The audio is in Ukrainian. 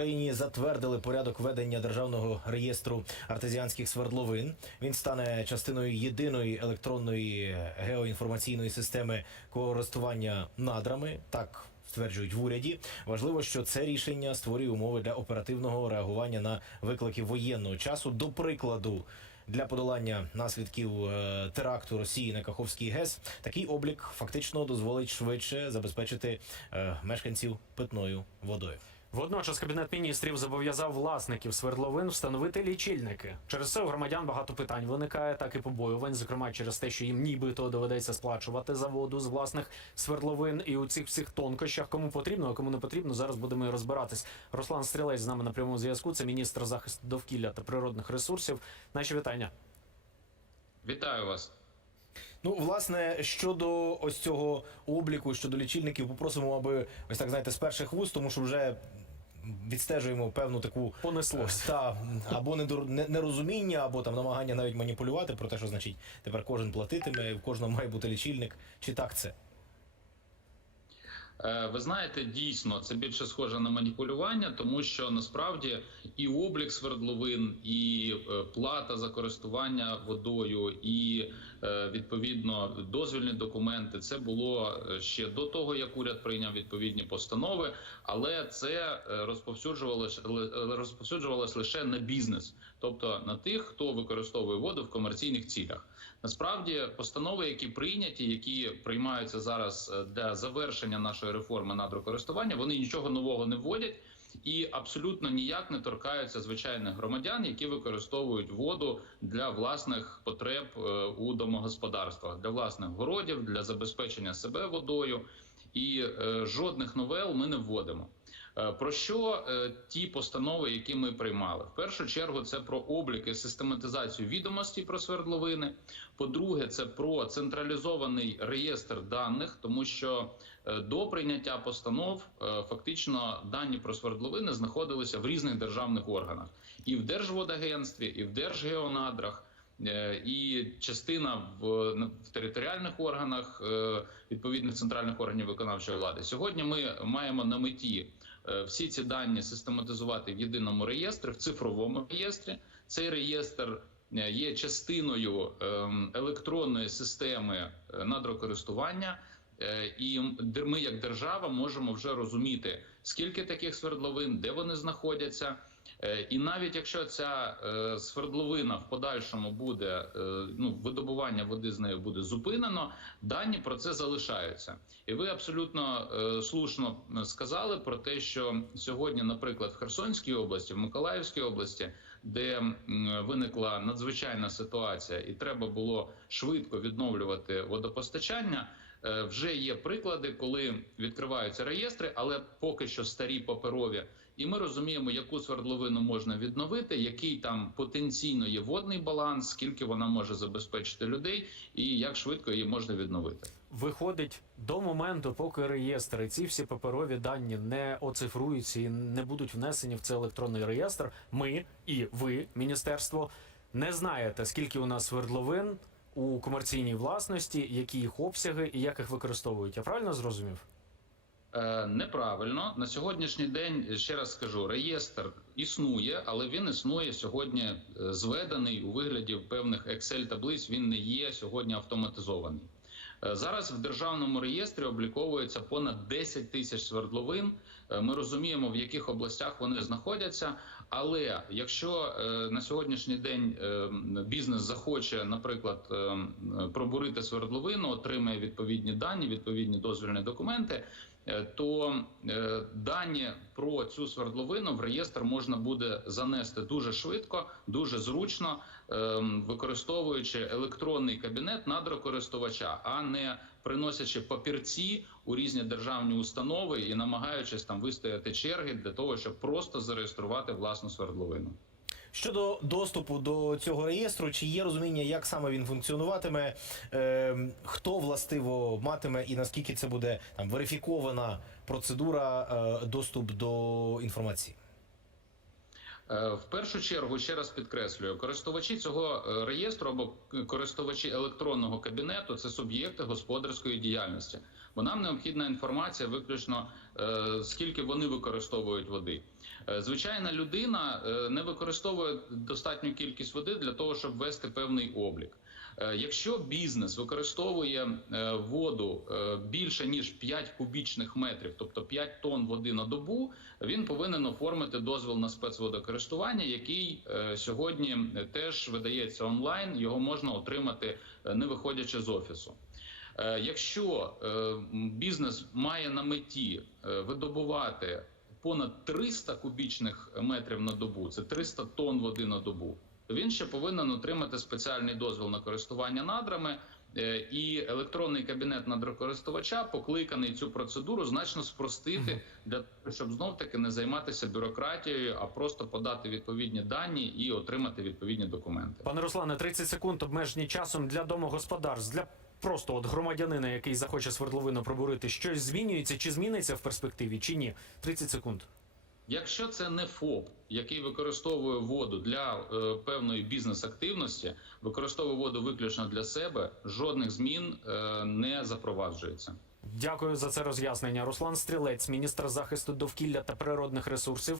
Україні затвердили порядок ведення державного реєстру артезіанських свердловин. Він стане частиною єдиної електронної геоінформаційної системи користування надрами. Так стверджують в уряді. Важливо, що це рішення створює умови для оперативного реагування на виклики воєнного часу. До прикладу. Для подолання наслідків е, теракту Росії на Каховський ГЕС такий облік фактично дозволить швидше забезпечити е, мешканців питною водою. Водночас кабінет міністрів зобов'язав власників свердловин встановити лічильники. Через це у громадян багато питань виникає, так і побоювань, зокрема через те, що їм нібито доведеться сплачувати за воду з власних свердловин. І у цих всіх тонкощах кому потрібно, а кому не потрібно. Зараз будемо і розбиратись. Руслан Стрілець з нами на прямому зв'язку. Це міністр захисту довкілля та природних ресурсів. Наші вітання. Вітаю вас. Ну, власне, щодо ось цього обліку, щодо лічильників, попросимо, аби ось так знаєте, з перших вуст, тому що вже відстежуємо певну таку Понеслось. та або нерозуміння, або там намагання навіть маніпулювати про те, що значить тепер кожен платитиме, в кожного має бути лічильник. Чи так це? Е, Ви знаєте, дійсно це більше схоже на маніпулювання, тому що насправді і облік свердловин, і е, плата за користування водою, і е, відповідно дозвільні документи це було е, ще до того, як уряд прийняв відповідні постанови, але це е, розповсюджувалось розповсюджувалось лише на бізнес, тобто на тих, хто використовує воду в комерційних цілях. Насправді, постанови, які прийняті, які приймаються зараз е, для завершення нашої реформи надрокористування, вони нічого нового не вводять і абсолютно ніяк не торкаються звичайних громадян, які використовують воду для власних потреб е, у домогосподарствах, для власних городів, для забезпечення себе водою. І е, жодних новел ми не вводимо. Е, Про що е, ті постанови, які ми приймали? В першу чергу це про облік і систематизацію відомостей про свердловини. По-друге, це про централізований реєстр даних, тому що е, до прийняття постанов фактично дані про свердловини знаходилися в різних державних органах, і в Держводагентстві, і в Держгеонадрах. І частина в, в територіальних органах відповідних центральних органів виконавчої влади. Сьогодні ми маємо на меті всі ці дані систематизувати в єдиному реєстрі, в цифровому реєстрі. Цей реєстр е, є частиною ем, електронної системи е, надрокористування. Е, І ми, як держава, можемо вже розуміти, скільки таких свердловин, де вони знаходяться. Е, І навіть якщо ця е, свердловина в подальшому буде е, ну видобування води з нею буде зупинено, дані про це залишаються. І ви абсолютно слушно сказали про те, що сьогодні, наприклад, в Херсонській області, в Миколаївській області, де виникла надзвичайна ситуація, і треба було швидко відновлювати водопостачання. Вже є приклади, коли відкриваються реєстри, але поки що старі паперові, і ми розуміємо, яку свердловину можна відновити, який там потенційно є водний баланс, скільки вона може забезпечити людей, і як швидко її можна відновити. Виходить до моменту, поки реєстри, ці всі паперові дані не оцифруються і не будуть внесені в цей електронний реєстр. Ми і ви, міністерство, не знаєте, скільки у нас свердловин у комерційній власності, які їх обсяги і як їх використовують. Я правильно зрозумів? Е, неправильно на сьогоднішній день ще раз скажу, реєстр існує, але він існує сьогодні е, зведений у вигляді певних Excel таблиць. Він не є сьогодні автоматизований. Е, Зараз в державному реєстрі обліковується понад 10 тисяч свердловин. Е, Ми розуміємо, в яких областях вони знаходяться. Але якщо е, на сьогоднішній день е, бізнес захоче, наприклад, е, пробурити свердловину, отримає відповідні дані, відповідні дозвільні документи. Е, То е, дані про цю свердловину в реєстр можна буде занести дуже швидко, дуже зручно, ем, використовуючи електронний кабінет надрокористувача, а не приносячи папірці у різні державні установи і намагаючись там вистояти черги для того, щоб просто зареєструвати власну свердловину. Щодо доступу до цього реєстру, чи є розуміння, як саме він функціонуватиме, е, хто властиво матиме і наскільки це буде там верифікована процедура е, доступ до інформації? Е, В першу чергу ще раз підкреслюю, користувачі цього е, реєстру або користувачі електронного кабінету це суб'єкти господарської діяльності. бо нам необхідна інформація виключно скільки вони використовують води. Е, Звичайна людина е, не використовує достатню кількість води для того, щоб вести певний облік. Е, Якщо бізнес використовує е, воду е, більше ніж 5 кубічних метрів, тобто 5 тонн води на добу, він повинен оформити дозвіл на спецводокористування, який е, сьогодні теж видається онлайн. Його можна отримати е, не виходячи з офісу. Е, Якщо е, бізнес має на меті е, видобувати понад 300 кубічних метрів на добу, це 300 тонн води на добу, то він ще повинен отримати спеціальний дозвіл на користування надрами. І електронний кабінет надрокористувача покликаний цю процедуру значно спростити для того, щоб знов таки не займатися бюрократією, а просто подати відповідні дані і отримати відповідні документи. Пане Руслане, 30 секунд обмежені часом для домогосподарств, для просто от громадянина, який захоче свердловину пробурити, щось змінюється чи зміниться в перспективі, чи ні? 30 секунд. Якщо це не ФОП, який використовує воду для е, певної бізнес-активності, використовує воду виключно для себе, жодних змін е, не запроваджується. Дякую за це роз'яснення. Руслан Стрілець, міністр захисту довкілля та природних ресурсів.